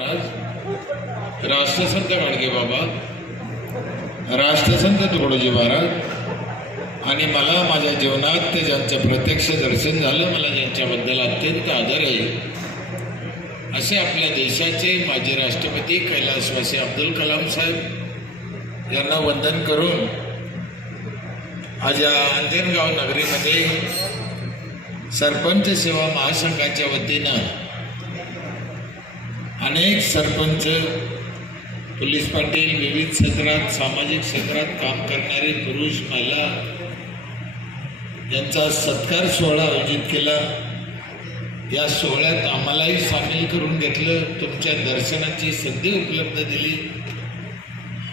महाराज, राष्ट्रसंत गाडगे बाबा, राष्ट्रसंत तुकडोजी महाराज आणि मला माझ्या जीवनात ते ज्यांचं प्रत्यक्ष दर्शन झालं, मला ज्यांच्याबद्दल अत्यंत आदर आहे असे आपल्या देशाचे माजी राष्ट्रपती कैलासवासी अब्दुल कलाम साहेब यांना वंदन करून आज या अंजनगाव नगरीमध्ये सरपंच सेवा महासंघाच्या वतीनं अनेक सरपंच, पोलीस पाटील, विविध क्षेत्रात, सामाजिक क्षेत्रात काम करणारे पुरुष, महिला यांचा सत्कार सोहळा आयोजित केला। या सोहळ्यात आम्हालाही सामील करून घेतलं, तुमच्या दर्शनाची संधी उपलब्ध दिली,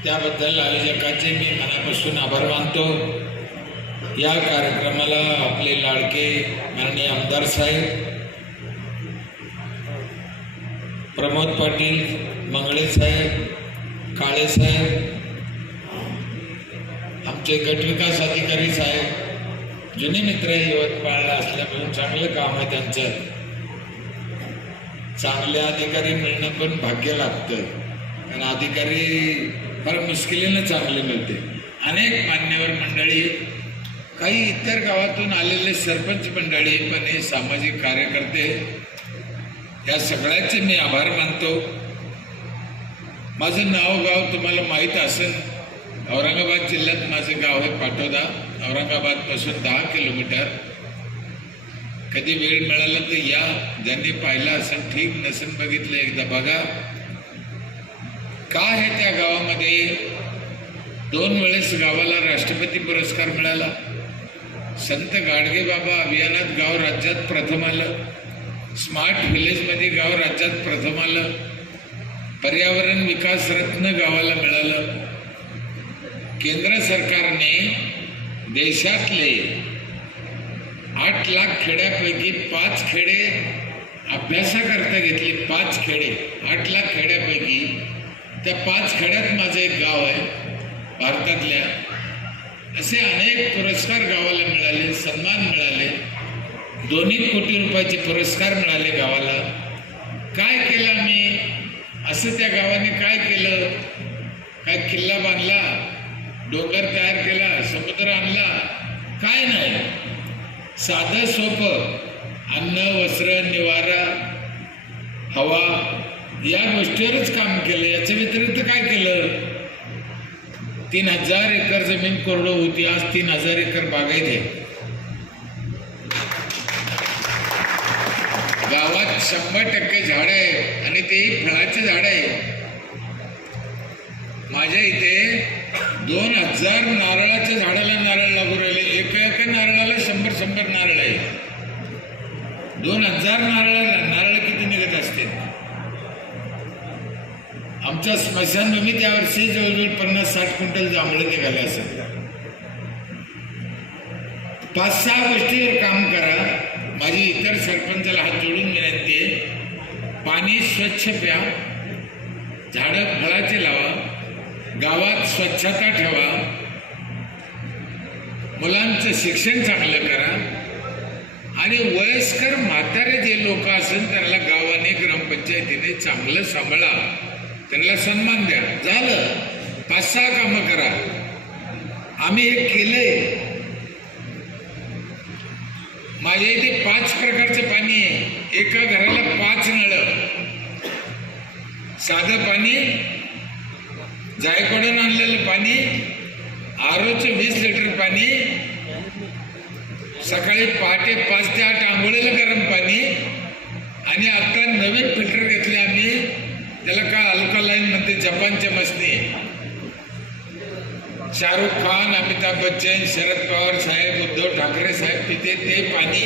त्याबद्दल आयोजकाचे मी मनापासून आभार मानतो। या कार्यक्रमाला आपले लाडके माननीय आमदार साहेब प्रमोद पाटील, मंगळे साहेब, काळे साहेब, आमचे गटविकास अधिकारी साहेब, जुने मित्र यवतमाळला असल्यामुळे चांगलं काम आहे त्यांचं। चांगले अधिकारी मिळणं पण भाग्य लागतं, कारण अधिकारी फार मुश्किलीनं चांगले मिळते। अनेक मान्यवर मंडळी, काही इतर गावातून आलेले सरपंच मंडळी, पण हे सामाजिक कार्यकर्ते, या सगळ्याचे मी आभार मानतो। माझं नाव गाव तुम्हाला माहीत असेल, औरंगाबाद जिल्ह्यात माझं गाव आहे पाटोदा, औरंगाबादपासून 10 किलोमीटर। कधी वेळ मिळाला तर या, ज्यांनी पाहिलं असेल ठीक, नसेल बघितलं एकदा बघा। काय आहे त्या गावामध्ये, 2 वेळेस गावाला राष्ट्रपती पुरस्कार मिळाला, संत गाडगे बाबा अभियानात गाव राज्यात प्रथम आलं, स्मार्ट विलेजमध्ये गाव राज्यात प्रथम आलं, पर्यावरण विकास रत्न गावाला मिळालं। केंद्र सरकारने देशातले 8 लाख खेड्यापैकी 5 खेडे अभ्यासाकरता घेतली। 5 खेडे, 8 लाख खेड्यापैकी त्या 5 खेड्यात माझं एक गाव आहे भारतातल्या। असे अनेक पुरस्कार गावाला मिळाले, सन्मान मिळाले, 2 कोटी रुपयाचे पुरस्कार मिळाले गावाला। काय केलं आम्ही, असं त्या गावाने काय केलं? काय किल्ला बांधला, डोंगर तयार केला, समुद्र आणला? काय नाही, साधं सोपं अन्न, वस्त्र, निवारा, हवा या गोष्टीवरच काम केलं। याच्या व्यतिरिक्त काय केलं? 3000 एकर जमीन कोरडो होती, आज 3000 एकर बागायत आहे। गावात 100% झाड आहे आणि तेही फळाचे झाड आहे। माझ्या इथे 2000 नारळाच्या झाडाला नारळ लागू राहिले, एका नारळाला 100 नारळ आहे। 2000 नारळ किती निघत असते? आमच्या स्मशानभूमीत यावर्षी जवळजवळ 50-60 क्विंटल जांभळं निघाले असेल। 5-6 गोष्टीवर काम करा। माझी इतर सरपंचाला हात जोडून विनंती आहे, पाणी स्वच्छ प्या, झाडं फळाचे लावा, गावात स्वच्छता ठेवा, मुलांचं शिक्षण चांगलं करा आणि वयस्कर म्हातारे जे लोक असेल त्यांना गावाने, ग्रामपंचायतीने चांगलं सांभाळा, त्यांना सन्मान द्या। झालं, 5-6 कामं करा। आम्ही हे केलंय। माझ्या इथे 5 प्रकारचं पाणी आहे, एका घराला 5 नळ, साधं पाणी, जायकडून आणलेलं पाणी, आरोचं 20 लिटर पाणी, सकाळी पहाटे 5 ते 8 आंघोळीला गरम पाणी, आणि आता नवीन फिल्टर घेतले आम्ही, त्याला काय अल्कलाईन म्हणते, जपानच्या मशनी। शाहरुख खान, अमिताभ बच्चन, शरद पवार साहेब, उद्धव ठाकरे साहेब पिते ते पाणी।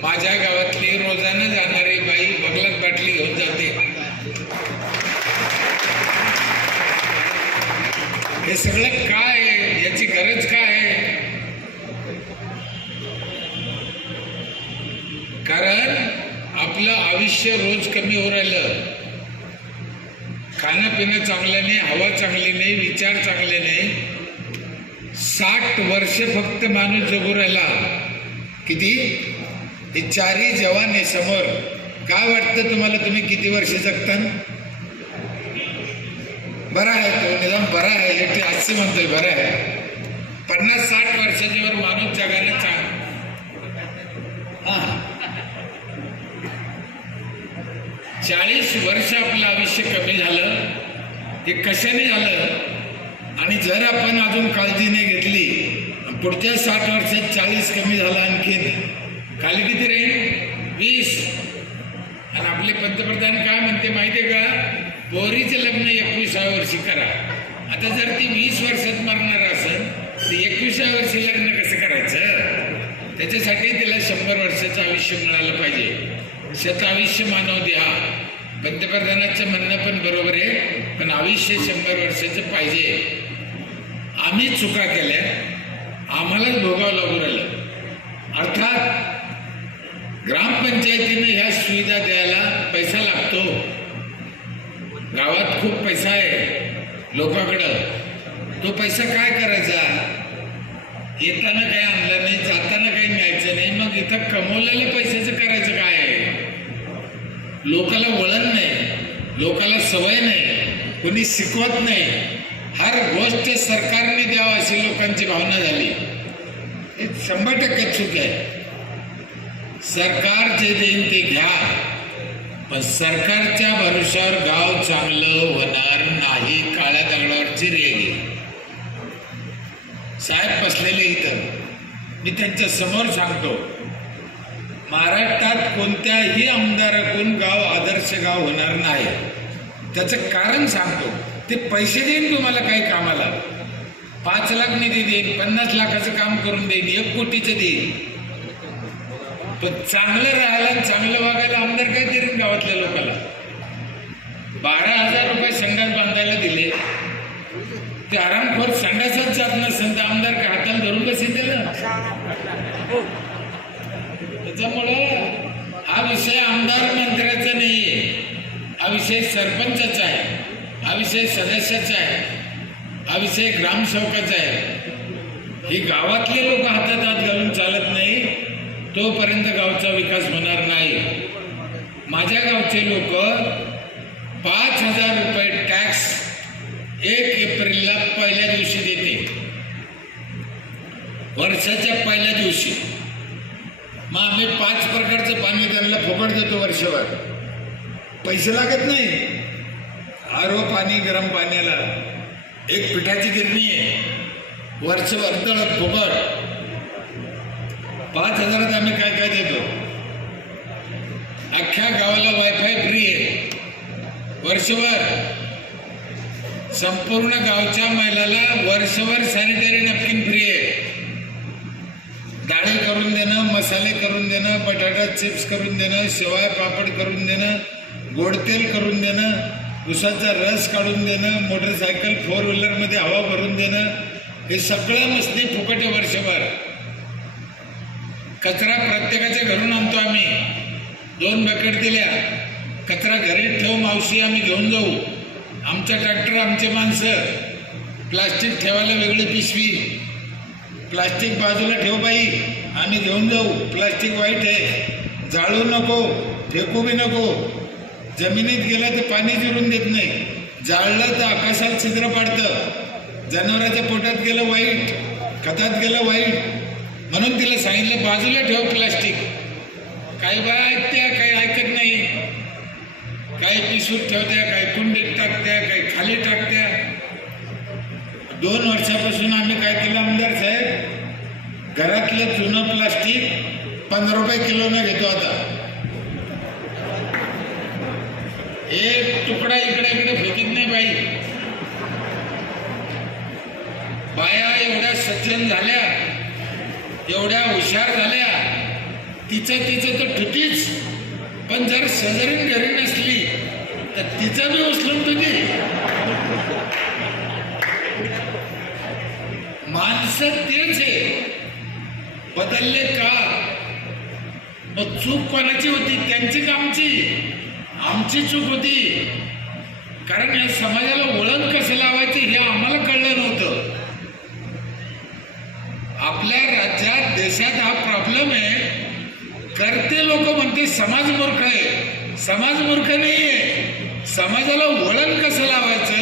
माझ्या गावातली रोजानं जाणारी बाई बगलात बाटली घेऊन जाते। हे सगळं काय आहे, याची गरज काय आहे? कारण आपलं आयुष्य रोज कमी होऊ राहिलं, खाणं पिणं चांगलं नाही, हवा चांगली नाही, विचार चांगले नाही। 60 वर्ष फक्त माणूस जगू राहिला, किती? हे 4ही जवान आहे समोर, काय वाटतं तुम्हाला, तुम्ही किती वर्ष जगता? बरं आहे तो, निदान बरं आहे, 80 म्हणतोय, बरं आहे. 50-60 वर्षाच्या वर माणूस जगायला चांगला. हा, 40 वर्ष आपलं आयुष्य कमी झालं. ते कशाने झालं? आणि जर आपण अजून काळजी नाही घेतली, पुढच्या 60 वर्षात 40 कमी झाला, आणखीन खाली किती राहील? 20. आणि आपले पंतप्रधान काय म्हणते माहितीये का? पोरीचं लग्न 21व्या वर्षी करा. आता जर ती 20 वर्षात मरणार असेल तर 21व्या वर्षी लग्न कसं करायचं? त्याच्यासाठी तिला 100 वर्षाचं आयुष्य मिळालं पाहिजे. शतायुष्य मानव द्या. पंतप्रधानाचं म्हणणं पण बरोबर आहे, पण आयुष्य 100 वर्षाचं पाहिजे. आम्ही चुका केल्या, आम्हालाच भोगावं लागू राहिलं. अर्थात ग्रामपंचायतीने ह्या सुविधा द्यायला पैसा लागतो. गावात खूप पैसा आहे लोकांकडं. तो पैसा काय करायचा? येताना काही आणलं नाही, जाताना काही न्यायचं नाही. मग इथं कमवलेल्या पैशाचं करायचं काय आहे? लोकाला वळण नाही, लोकाला सवय नाही, कोणी शिकवत नाही. हर गोष्ट सरकारने द्यावं अशी लोकांची भावना झाली. हे 100% चूक आहे. सरकार जे देईन ते घ्या, पण सरकारच्या भरोशावर गाव चांगलं होणार नाही. काळ्या दगडावरची रेगी साहेब बसलेले इथं, मी त्यांच्या समोर सांगतो, महाराष्ट्रात कोणत्याही आमदाराकडून गाव आदर्श गाव होणार नाही. त्याचं कारण सांगतो. ते पैसे देईन तुम्हाला काही कामाला, 5 लाख निधी देईन, 50 लाखाचं काम करून देईन, 1 कोटीचं देईन, पण चांगलं राहायला, चांगलं वागायला आमदार काय देईन? गावातल्या लोकांना 12,000 रुपये संडास बांधायला दिले. ते आरामखोर संडासच जात नसेल तर आमदार काय हाताला धरून बसेल त्याला? त्याच्यामुळं हा विषय आमदार मंत्र्याचा नाहीये, हा विषय सरपंचाचा आहे, हा विषय सदस्याचा आहे, हा विषय ग्रामसेवकाचा आहे. ही गावातले लोक हातात हात घालून चालत नाही, तोपर्यंत गावचा विकास होणार नाही. माझ्या गावचे लोक 5,000 रुपये टॅक्स 1 एप्रिलला पहिल्या दिवशी देते, वर्षाच्या पहिल्या दिवशी. मग आम्ही 5 प्रकारचं पाणी त्यांना फुकट देतो वर्षभर, पैसे लागत नाही. आरो पाणी, गरम पाण्याला 1 पिठाची गिरणी आहे, वर्षभर तळत फुकट. 5,000 आम्ही काय काय देतो? अख्ख्या गावाला वायफाय फ्री आहे वर्षभर. संपूर्ण गावच्या महिलाला वर्षभर सॅनिटरी नॅपकिन फ्री आहे. डाळी करून देणं, मसाले करून देणं, बटाटा चिप्स करून देणं, शेवाय पापड करून देणं, गोड तेल करून देणं, उसाचा रस काढून देणं, मोटरसायकल 4 व्हीलरमध्ये हवा भरून देणं, हे सगळं मस्ती फुकट आहे वर्षभर. कचरा प्रत्येकाच्या घरून आणतो आम्ही. 2 बकेट दिल्या, कचरा घरी ठेव मावशी, आम्ही घेऊन जाऊ. आमचा ट्रॅक्टर, आमचे माणसं. प्लास्टिक ठेवायला वेगळी पिशवी, प्लास्टिक बाजूला ठेव बाई, आम्ही घेऊन जाऊ. प्लास्टिक वाईट आहे, जाळू नको, फेकू बी नको. जमिनीत गेलं तर पाणी जिरून देत नाही, जाळलं तर आकाशात छिद्र पाडतं. जनावराच्या पोटात गेलं वाईट, खतात गेलं वाईट, म्हणून तिला सांगितलं बाजूला ठेव प्लास्टिक. काही बाया ऐकत्या, काही ऐकत नाही. काही पिसूत ठेवत्या, काही कुंडीत टाकत्या, काही खाली टाकत्या. 2 वर्षापासून आम्ही काय केलं आमदार साहेब, घरातलं जुनं प्लास्टिक 15 रुपये किलोनं घेतो. आता एक तुकडा इकडे फेकीत नाही बाई. बाया एवढ्या सज्जन झाल्या, एवढ्या हुशार झाल्या, तिचं तर ठुतीच. पण जर शेजारीन घरी नसली तर तिचं बी उचलून तुझी. माणसं तेच आहे, बदलले का? मग चूक कोणाची होती? त्यांची का आमची चूक होती? कारण या समाजाला वळण कसं लावायचं हे आम्हाला कळलं नव्हतं. आपल्या राज्यात, देशात हा प्रॉब्लेम आहे. करते लोक म्हणते समाज मूर्ख आहे, समाज मूर्ख नाहीये, समाजाला वळण कसं लावायचं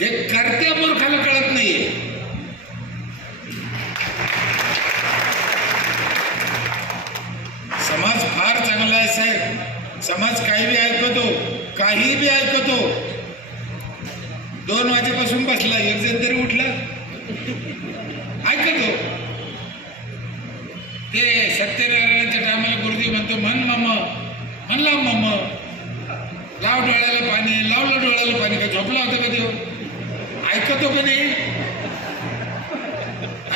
हे कर्त्या मूर्खाला कळत नाहीये. समाज फार चांगला आहे साहेब. समाज काही बी ऐकतो, काही बी ऐकतो. 2 वाजेपासून बसला, एक जण तरी उठला ऐकतो. ते सत्यनारायणाच्या टायमाला गुरुजी म्हणतो म्हण मम, म्हणला मम, लाव डोळ्याला पाणी, लावलं डोळ्याला पाणी. का झोपला होता का देव? ऐकतो का नाही?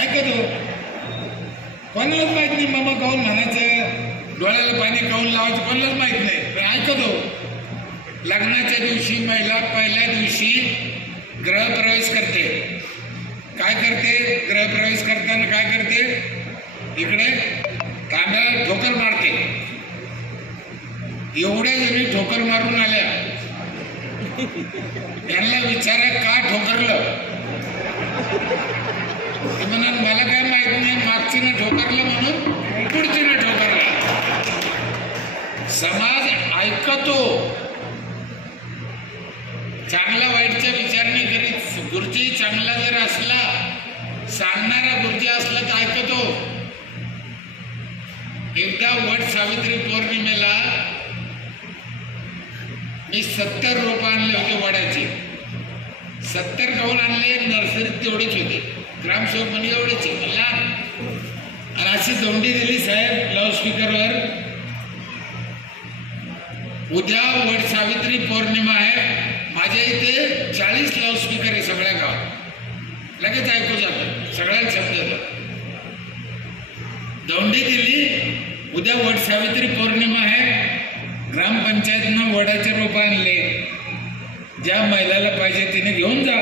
ऐकतो. कोणालाच माहित नाही मम काऊन म्हणायचं, डोळ्याला पाणी काऊन लावायचं, कोणालाच माहित नाही, पण ऐकतो. लग्नाच्या दिवशी महिला पहिल्या दिवशी गृहप्रवेश करते. काय करते? गृहप्रवेश करताना काय करते? इकडे तांब्याला ठोकर मारते. एवढ्या जणी ठोकर मारून आल्या. त्यांना विचारा का ठोकरलं? ते म्हणून मला काय माहित नाही, मागचीनं ठोकरलं म्हणून पुढचीनं ठोकरलं. समाज ऐकतो, चांगला वाईटचा विचार नाही करीत. गुरुजी चांगला जर असला, सांगणारा गुरुजी असला तर ऐकतो. एकदा वट सावित्री पौर्णिमेला मी 70 रोप आणले होते वडाचे. 70 काऊन आणले? नर्सरीत तेवढेच होते. ग्रामसेवक म्हणजे एवढेच आहे मला. आणि अशी दौंडी दिली साहेब लाऊडस्पीकरवर, उद्या वट सावित्री पौर्णिमा आहे, माझ्या इथे 40 लाऊडस्पीकर आहे सगळ्या गावात. लगेच ऐकू जातं, सगळ्या शब्द येतात. दौंडी दिली, उद्या वट सावित्री पौर्णिमा आहे, ग्रामपंचायतनं वडाचे रोप आणले. ज्या महिलाला पाहिजे तिने घेऊन जा.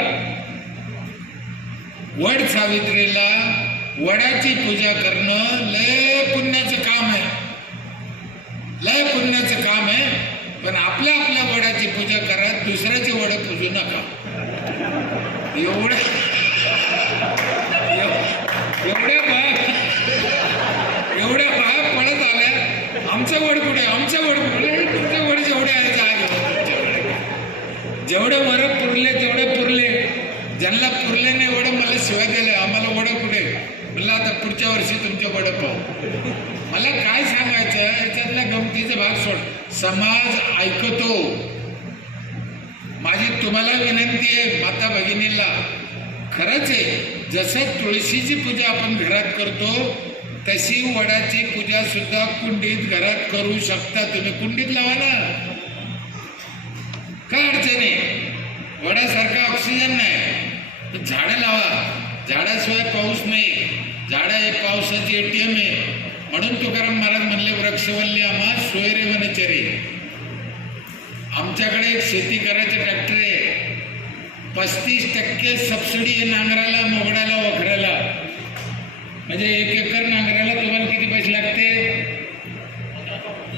वड सावित्रीला वडाची पूजा करणं लय पुण्याचं काम आहे, लय पुण्याचं काम आहे. पण आपल्या आपल्या वडाची पूजा करा, दुसऱ्याचे वड पूजू नका. एवढ्या बाया पळत आल्या, आमचं वड कुठे, आमचं वड कुठे? तुमचं वड जेवढे आहे जेवढे वर पुरले तेवढे पुरले. ज्यांना पुरले नाही वड मला शिवाय दिले, आम्हाला वड कुठे? म्हणलं आता पुढच्या वर्षी तुमचे वड पाहू. मला काय सांगायचं, याच्यातला गमतीचा भाग सोड. समाज ऐकतो. माझी तुम्हाला विनंती आहे माता भगिनीला, खरंच आहे, जसं तुळशीची पूजा आपण घरात करतो तशी वडाची पूजा सुद्धा कुंडीत घरात करू शकता तुम्ही. कुंडीत लावा ना, काय अडचण आहे? वडासारखा ऑक्सिजन नाही, झाडं लावा. झाडाशिवाय पाऊस नाही, झाडं हे पावसाची ATM आहे. म्हणून तुकाराम महाराज म्हणले वृक्षवल्ली आम्हा सोयरे वनचरे. आमच्याकडे एक शेती करायचं ट्रॅक्टर आहे, 35% सबसिडी आहे नांगराला, मोगडाला, वखराला. म्हणजे 1 एकर नांगराला तुम्हाला किती पैसे लागते?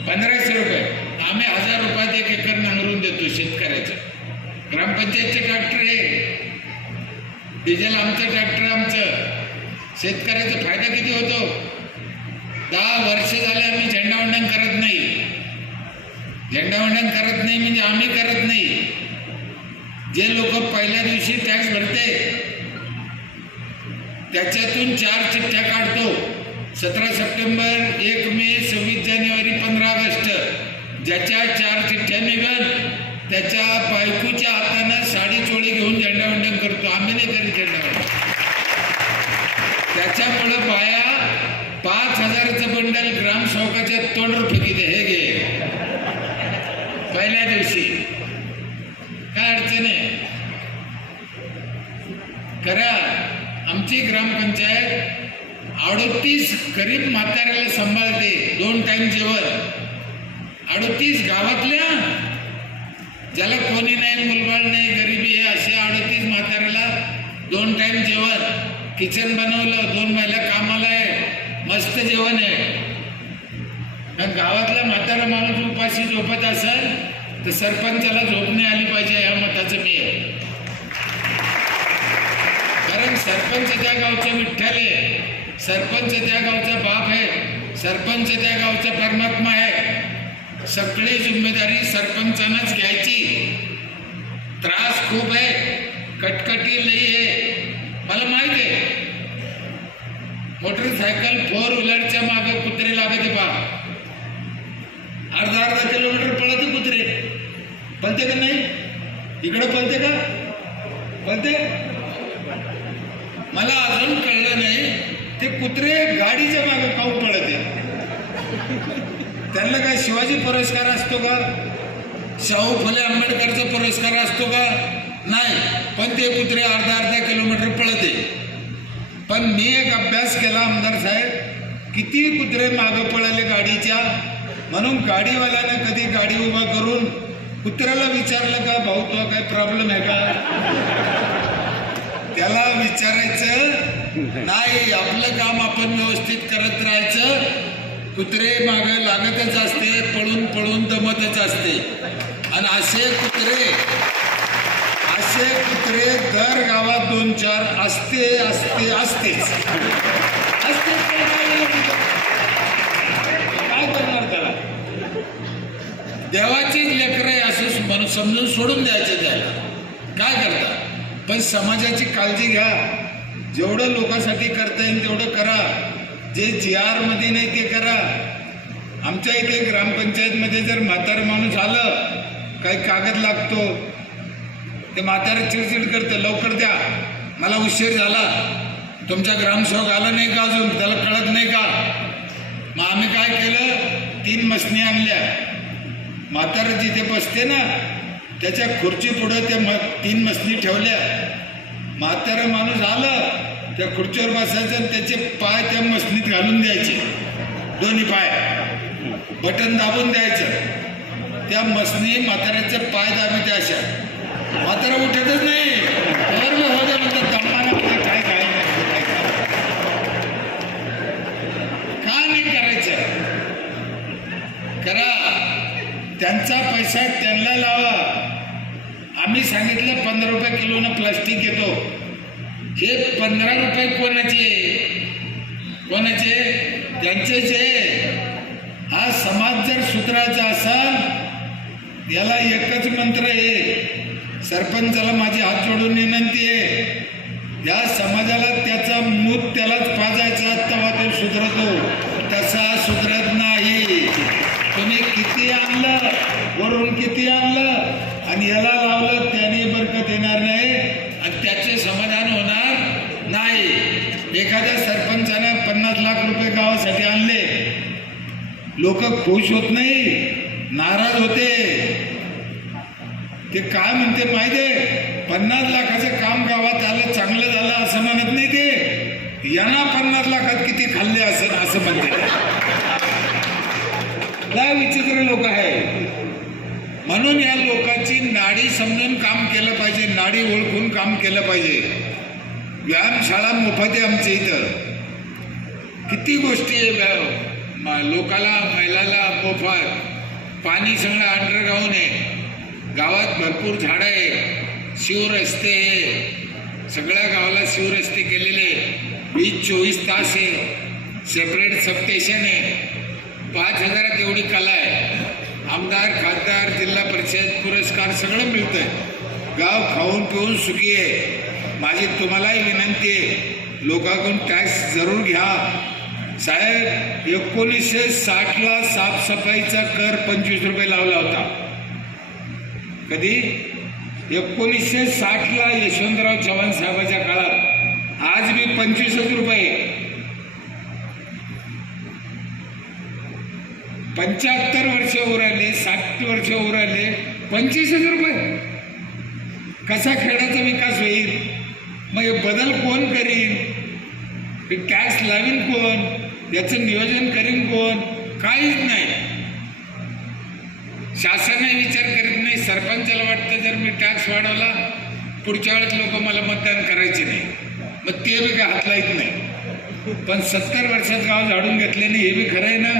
1500 रुपये. आम्ही 1000 रुपयात 1 एकर नांगरून देतो शेतकऱ्याचं. ग्रामपंचायतचे ट्रॅक्टर आहे, डिझेल आमचं, ट्रॅक्टर आमचं. शेतकऱ्याचा फायदा किती होतो? 10 वर्ष झाले आम्ही झेंडावंदन करत नाही. झेंडावंदन करत नाही म्हणजे आम्ही करत नाही. जे लोक पहिल्या दिवशी टॅक्स भरते त्याच्यातून 4 चिठ्ठ्या काढतो. 17 सप्टेंबर, 1 मे, 26 जानेवारी, 15 ऑगस्ट. ज्याच्या 4 चिठ्ठ्या निघत त्याच्या बायकोच्या हातानं साडी चोळी घेऊन झेंडावंदन करतो. आम्ही नाही करीत झेंडावंदन. त्याच्यामुळं बाया 5000चं बंडल ग्रामसेवकाच्या तोंडवर फेकीते, हे घे पहिल्या दिवशी. काय अडचण आहे? करा. आमची ग्रामपंचायत 38 गरीब म्हाताऱ्याला सांभाळते, 2 टाइम जेवण. 38 गावातल्या ज्याला कोणी नाही, मुलबाळ नाही, गरिबी आहे, अशा 38 म्हाताऱ्याला 2 टाइम जेवण. किचन बनवलं, 2 महिला कामाला आहे, मस्त जेवण आहे. गावातला म्हातारा माणूस उपाशी झोपत असेल तर सरपंचाला झोप नाही आली पाहिजे, ह्या मताचं मी आहे. कारण सरपंच त्या गावचा विठ्ठल आहे, सरपंच त्या गावचा बाप आहे, सरपंच त्या गावचा परमात्मा आहे. सगळी जिम्मेदारी सरपंचांनाच घ्यायची. त्रास खूप आहे, कटकटी लई आहे, मला माहित आहे. मोटरसायकल 4 व्हीलरच्या मागे कुत्रे लागते पा, अर्धा किलोमीटर पळते कुत्रे. पळते का नाही? इकडे पळते का? पळते. मला अजून कळलं नाही ते कुत्रे गाडीच्या मागे काऊन पळते. त्यांना काय शिवाजी पुरस्कार असतो का? शाहू फुले आंबेडकरचा पुरस्कार असतो का? नाही. पण ते कुत्रे अर्धा किलोमीटर पळते. पण मी एक अभ्यास केला आमदार साहेब, किती कुत्रे मागे पळाले गाडीच्या. म्हणून गाडीवाल्याने कधी गाडी उभा करून कुत्र्याला विचारलं का, भाऊ तुला काय प्रॉब्लेम आहे का? त्याला विचारायचं नाही. आपलं काम आपण व्यवस्थित करत राहायचं. कुत्रे मागे लागतच असते, पळून पळून दमतच असते. आणि असे कुत्रे दर गावात 2-4 असतेच. काय करणार त्याला? देवाचीच लेकरं आहे असं समजून सोडून द्यायचं त्याला. काय करता? पण समाजाची काळजी घ्या. जेवढं लोकांसाठी करता येईल तेवढं करा. जे GR मध्ये नाही ते करा. आमच्या इथे ग्रामपंचायतमध्ये जर म्हातारा माणूस आलं, काही कागद लागतो, ते म्हातारा चिडचिड करतं, लवकर द्या, मला उशीर झाला, तुमचा ग्रामसेवक आला नाही का अजून, त्याला कळत नाही का? मग आम्ही काय केलं, 3 मसनी आणल्या. म्हातारा जिथे बसते ना त्याच्या खुर्ची पुढे त्या 3 मसनी ठेवल्या. म्हातारा माणूस आलं त्या खुर्चीवर बसायचं आणि त्याचे पाय त्या मसनीत घालून द्यायचे, दोन्ही पाय बटन दाबून द्यायचं. त्या मसनी म्हाताऱ्याचे पाय दाबी त्या अशा. म्हातारा उठतच नाही. होते म्हणतात दमाना काय काय का नाही करायचं? करा. त्यांचा पैसा त्यांना लावा. आम्ही सांगितलं 15 रुपये किलोनं प्लास्टिक घेतो. हे 15 रुपये कोणाचे? त्यांचेच आहे. हा समाज जर सुधारायचा असेल, याला एकच मंत्र आहे. सरपंचाला माझी हात जोडून विनंती आहे, या समाजाला त्याचा मूत त्यालाच पाजायचा, तेव्हा तो सुधरतो. तसा सुधरत नाही. तुम्ही किती आणलं, वरून किती आणलं आणि याला लावलं, त्याने बरकत येणार नाही आणि त्याचे समाधान होणार नाही. एखाद्या सरपंचाने 50 लाख रुपये गावासाठी आणले, लोक खुश होत नाही, नाराज होते. ते काय म्हणते माहितीये, 50 लाखाचं काम गावात आलं, चांगलं झालं असं म्हणत नाही. ते यांना 50 लाखात किती खाल्ले असं म्हणते. लय विचित्र लोक आहे. म्हणून या लोकांची नाडी समजून काम केलं पाहिजे, नाडी ओळखून काम केलं पाहिजे. व्यायामशाळा मोफत आहे आमच्या इथं. किती गोष्टी आहे लोकाला, महिलाला मोफत. पाणी सगळं अंडरग्राऊंड आहे. गावात भरपूर झाडं आहे, शिवरस्ते आहे, सगळ्या गावाला शिवरस्ते केलेले. वीज 24 तास आहे, सेपरेट सबस्टेशन आहे. 5000 एवढी कला आहे. आमदार, खासदार, जिल्हा परिषद पुरस्कार सगळं मिळतंय. गाव खाऊन पिऊन सुखी आहे. माझी तुम्हालाही विनंती आहे, लोकांकडून टॅक्स जरूर घ्या. साहेब 1960ला साफसफाईचा कर 25 रुपये लावला होता. कधी? 1960ला यशवंतराव चव्हाण साहेबाच्या काळात. आज मी 25 रुपये. 75 वर्ष उराले, 60 वर्ष उराले, 25 रुपये. कसा खेळाचा विकास होईल? मग हे बदल कोण करीन? टॅक्स लावीन कोण? याचं नियोजन करीन कोण? काहीच नाही. शासनाने विचार करीत नाही. सरपंचाला वाटतं जर मी टॅक्स वाढवला, पुढच्या वेळेस लोक मला मतदान करायचे नाही, मग ते बी काय हातला येत नाही. पण 70 वर्षात गाव झाडून घेतले नाही, हे बी खरं आहे ना.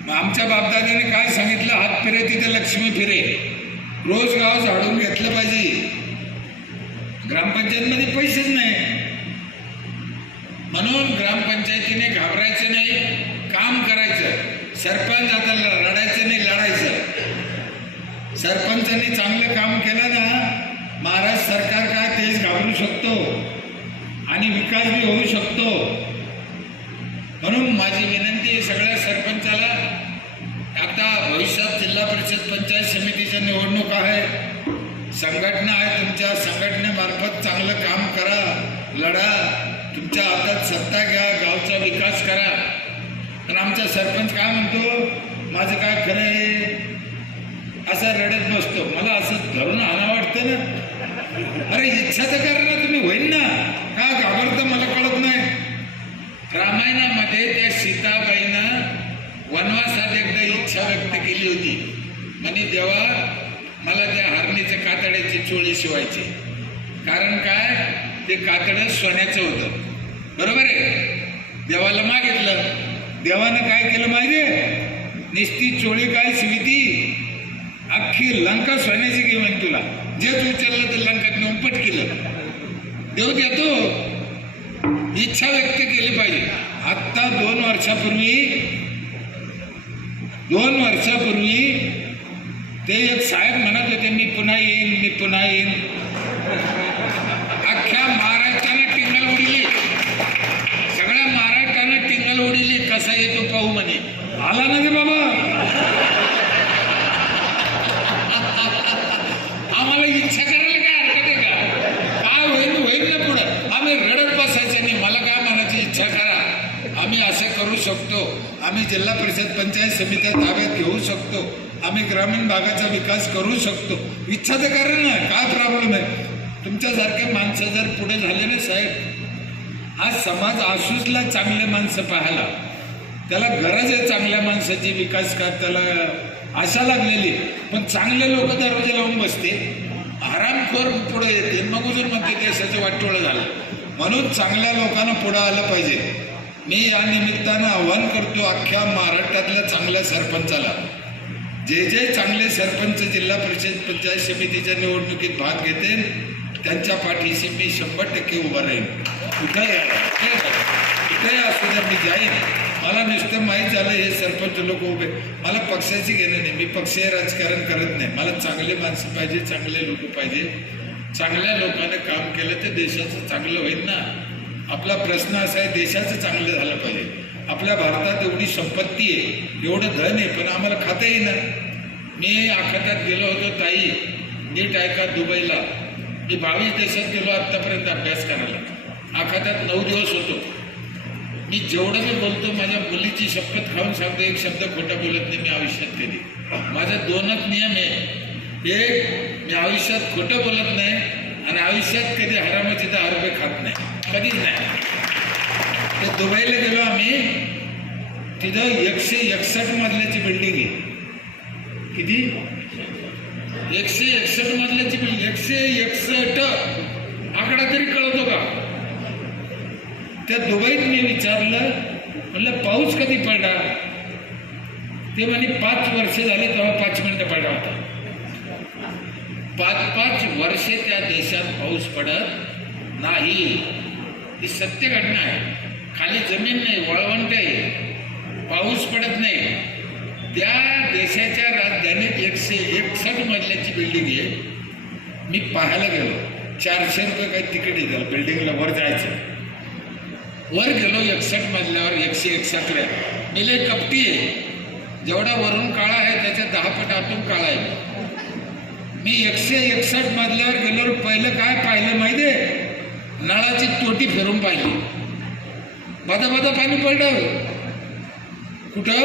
मग आमच्या बापदादाने काय सांगितलं, हात फिरे तिथे लक्ष्मी फिरे. रोज गाव झाडून घेतलं पाहिजे. ग्रामपंचायतमध्ये पैसेच नाही, म्हणून ग्रामपंचायतीने घाबरायचं नाही, काम करायचं. सरपंच आता रडायचं नाही, लढायचं. सरपंचांनी चांगलं काम केलं ना, महाराष्ट्र सरकार काय तेच घाबरू शकतो आणि विकास बी होऊ शकतो. म्हणून माझी विनंती आहे सगळ्या सरपंचाला, आता भविष्यात जिल्हा परिषद पंचायत समितीच्या निवडणूक आहे, संघटना आहे, तुमच्या संघटनेमार्फत चांगलं काम करा, लढा, तुमच्या हातात सत्ता घ्या, गावचा विकास करा. आणि आमचा सरपंच काय म्हणतो, माझं काय खरं आहे, असा रडत बसतो. मला असं धरून आणा वाटतं ना. अरे इच्छा तर करा ना तुम्ही, होईल ना, का घाबरतं मला कळत नाही. रामायणामध्ये त्या सीताबाईनं वनवासात एकदा इच्छा व्यक्त केली होती, म्हणे देवा मला त्या हरणीच्या कातड्याची चोळी शिवायची. कारण काय, ते कातडं सोन्याचं होतं, बरोबर आहे. देवाला मागितलं, देवानं काय केलं माहिती, निस्ती चोळी काय शिविती, अख्खी लंका सोन्याची घेऊन तुला, जे तू उचललं तर लंकात नेऊन पट केलं. देव देतो, इच्छा व्यक्त केली पाहिजे. आत्ता 2 वर्षापूर्वी ते एक साहेब म्हणत होते, मी पुन्हा येईन, मी पुन्हा येईन. अख्ख्या महाराष्ट्रानं टिंगल उडली, सगळ्या महाराष्ट्रानं टिंगल उडली, कसा येतो पाहू म्हणे. आला ना रे बाबा, आम्हाला इच्छा करायला काय हरकत आहे का, काय होईल होईल ना पुढं, आम्ही रडत बसायचं नाही. मला काय म्हणायची, इच्छा करा, आम्ही असं करू शकतो, आम्ही जिल्हा परिषद पंचायत समित्या ताब्यात घेऊ शकतो, आम्ही ग्रामीण भागाचा विकास करू शकतो. इच्छा तर करा ना, काय प्रॉब्लेम आहे. तुमच्यासारखे माणसं जर पुढे झाले ना साहेब, आज समाज आसूसला चांगले माणसं पाहायला, त्याला गरज आहे चांगल्या माणसाची, विकास का त्याला आशा लागलेली. पण चांगले लोक दरवाजे लावून बसते, हरामखोर पुढे येते, मग अजून म्हणते देशाचं वाटोळं झालं. म्हणून चांगल्या लोकांना पुढं आलं पाहिजे. मी या निमित्तानं आव्हान करतो अख्ख्या महाराष्ट्रातल्या चांगल्या सरपंचाला, जे जे चांगले सरपंच जिल्हा परिषद पंचायत समितीच्या निवडणुकीत भाग घेतील त्यांच्या पाठीशी मी 100% उभा राहीन. कुठेही असू द्या, मी जाईन. मला नुसतं माहीत झालं हे सरपंच लोक उभे, मला पक्षाची घेणं नाही, मी पक्षीय राजकारण करत नाही. मला चांगले माणसं पाहिजे, चांगले लोक पाहिजे. चांगल्या लोकांनी काम केलं तर देशाचं चांगलं होईल ना. आपला प्रश्न असा आहे, देशाचं चांगलं झालं पाहिजे. आपल्या भारतात एवढी संपत्ती आहे, एवढं धन आहे, पण आम्हाला खाता येईना. मी आखातात गेलो होतो ताई, नीट ऐका, दुबईला. मी 22 देशात गेलो आत्तापर्यंत अभ्यास करायला. आखातात 9 दिवस होतो. मी जेवढं मी बोलतो, माझ्या मुलीची शपथ खाऊन सांगतो, एक शब्द खोटा बोलत नाही मी आयुष्यात कधी. माझा 2च नियम आहे, एक मी आयुष्यात खोटं बोलत नाही आणि आयुष्यात कधी हरामाची 10 रुपये खात नाही, कधीच नाही. ते दुबईला गेलो आम्ही, तिथं 161 मजल्याची बिल्डिंग आहे. किती? 161 मजल्याची बिल्डिंग. 161 आकडा तरी कळतो का? त्या दुबईत मी विचारलं, म्हणलं पाऊस कधी पडला? ते म्हणे 5 वर्ष झाले, तेव्हा 5 मिनिटं पडला होता. 5 वर्षे त्या देशात पाऊस पडत नाही. ही सत्य घटना आहे. खाली जमीन नाही, वाळवंट आहे, पाऊस पडत नाही. त्या देशाच्या राजधानीत 161 मजल्याची बिल्डिंग आहे. मी पाहायला गेलो, 400 रुपये काही तिकीट येतं बिल्डिंगला वर जायचं. वर गेलो 61 मजल्यावर, 161. मी लय कपटी आहे, जेवढा वरून काळा आहे त्याच्या 10 पट आतून काळा आहे. मी 161 मजल्यावर गेलो, पहिलं काय पाहिलं माहिती आहे? नळाची तोटी फिरून पाहिली, बदा बदा पाणी पडलं. कुठं?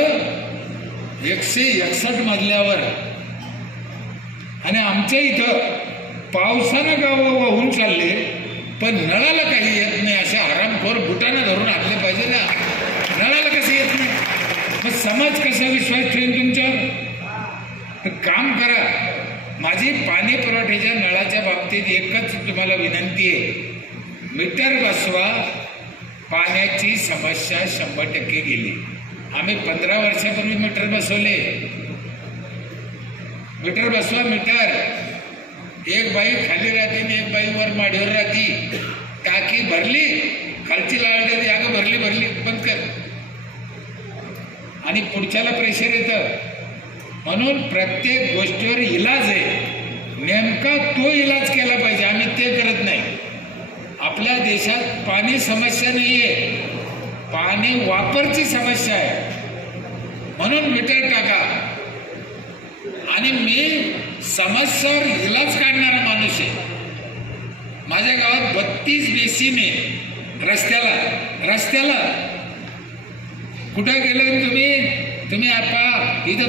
161 मजल्यावर. आणि आमच्या इथं पावसानं गावं वाहून चालले, पण नळाला काही येत नाही. अशा हरामखोर बुटानं धरून आणले पाहिजे ना, नळाला कसं येत नाही? मग समाज कसा विश्वास ठेवेल तुमच्यावर? तर काम करा. माझी पाणी पुरवठ्याच्या नळाच्या बाबतीत एकच तुम्हाला विनंती आहे, मीटर बसवा. पाण्याची समस्या 100% गेली. आम्ही 15 वर्षापूर्वी मीटर बसवले. मीटर बसवा, मीटर. एक बाई खाली राहते आणि एक बाई वर माडीवर राहते. टाकी भरली, खालची लाळ देते, अगं भरली, बंद कर. आणि पुढच्याला प्रेशर येतं. म्हणून प्रत्येक गोष्टीवर इलाज आहे, नेमका तो इलाज केला पाहिजे. आम्ही ते करत नाही. आपल्या देशात पाणी समस्या नाही आहे, पाणी वापरची समस्या आहे. म्हणून मीटर टाका. आणि मी समस्यावर इलाज काढणारा माणूस आहे. माझ्या गावात 32 बेसिन आहे रस्त्याला. कुठं गेले तुम्ही पहा, इथं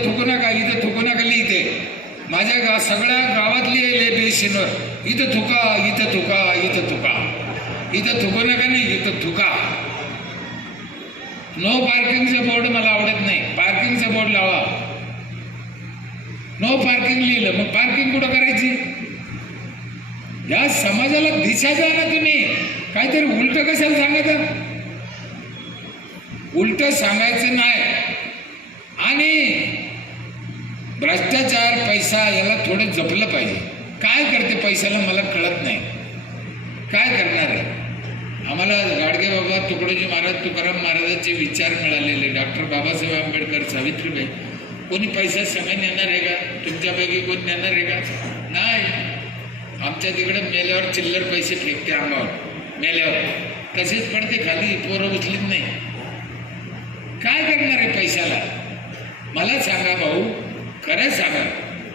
थुकू नका लिहिते. माझ्या सगळ्या गावात लिहिले बेसिनवर इथं थुका. इथं थुकू नका नाही, इथं थुका. नो पार्किंगचा बोर्ड मला आवडत नाही. पार्किंगचा बोर्ड लावा. नो पार्किंग लिहिलं, मग पार्किंग कुठं करायची? या समाजाला दिशा द्या ना तुम्ही. काहीतरी उलट कशाला सांगायचं? उलट सांगायचं नाही. आणि भ्रष्टाचार, पैसा याला थोडं जपलं पाहिजे. काय करते पैशाला मला कळत नाही. काय करणार आहे? आम्हाला गाडगे बाबा, तुकडोजी महाराज, तुकाराम महाराजांचे विचार मिळालेले, डॉक्टर बाबासाहेब आंबेडकर, सावित्रीबाई. कोणी पैसा समय नेणार आहे का? तुमच्यापैकी कोण नेणार आहे का? नाही. आमच्या तिकडे मेल्यावर चिल्लर पैसे फेकते अंगावर. मेल्यावर तसेच पडते खाली, पोरं उचलीत नाही. काय करणार आहे पैशाला? मला सांगा भाऊ, खरं सांगा.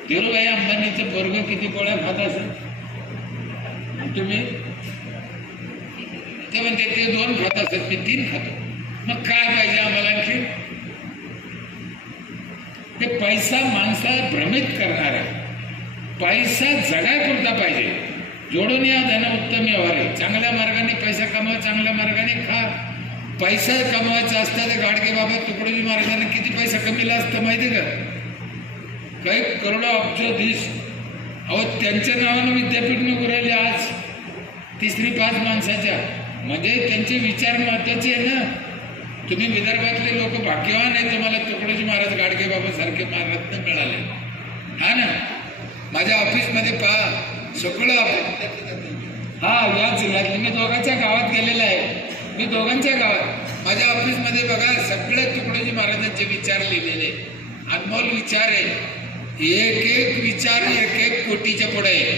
धीरूभाई अंबानीचं पोरगं किती पोळ्या खात असेल? तुम्ही ते म्हणते ते 2 खात असत, मी 3 खातो. मग काय पाहिजे आम्हाला आणखी? ते पैसा माणसाला भ्रमित करणार आहे. पैसा जगायपुरता पाहिजे. जोडून या धन उत्तम व्यवहार आहे. चांगल्या मार्गाने पैसा कमवा, चांगल्या मार्गाने खा. पैसा कमवायचा असता तर गाडगे बाबा, तुकडोजी महाराजांनी किती पैसा कमीला असतं माहिती का? काही करोडो अब्जोधीश. अहो, त्यांच्या नावानं विद्यापीठ नको राहिले आज 3-5 माणसाच्या. म्हणजे त्यांचे विचार महत्वाचे आहे ना. तुम्ही विदर्भातले लोक भाग्यवान आहे, तुम्हाला तुकडोजी महाराज, गाडगे बाबा सारखे रत्न मिळाले. हा ना. माझ्या ऑफिसमध्ये पहा, सगळं या जिल्ह्यातले मी दोघांच्या गावात गेलेला आहे. मी दोघांच्या गावात माझ्या ऑफिसमध्ये बघा, सगळे तुकडोजी महाराजांचे विचार लिहिलेले. अनमोल विचार आहे. एक विचार 1 कोटीच्या पुढे आहे.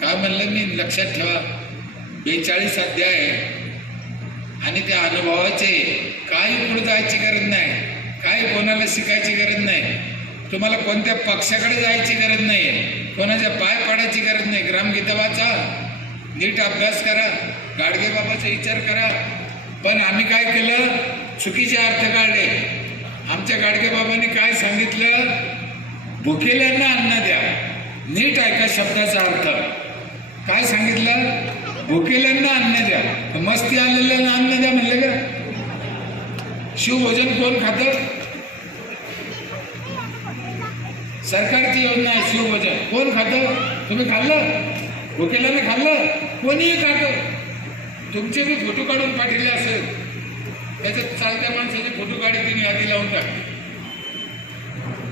काय म्हणलं मी? लक्षात ठेवा, 42 अध्याय आहे. आणि त्या अनुभवाचे काही पुढे जायची गरज नाही, काही कोणाला शिकायची गरज नाही, तुम्हाला कोणत्या पक्षाकडे जायची गरज नाही, कोणाच्या पाय पाडायची गरज नाही. ग्रामगीता वाचा, नीट अभ्यास करा, गाडगे बाबाचा विचार करा. पण आम्ही काय केलं? चुकीचे अर्थ काढले. आमच्या गाडगे बाबांनी काय सांगितलं? भुकेल्यांना अन्न द्या. नीट ऐका शब्दाचा अर्थ. काय सांगितलं? भुकेल्यांना अन्न द्या. मस्ती आलेल्यांना अन्न द्या म्हणले का? शिवभोजन कोण खातं? सरकारची योजना आहे शिवभोजन. कोण खातं? तुम्ही खाल्लं? भुकेल्याने खाल्लं? कोणीही खातं. तुमचे मी फोटो काढून पाठवले असेल, त्याच्यात चालत्या माणसाचे फोटो काढी तिने आधी लावून टाकले.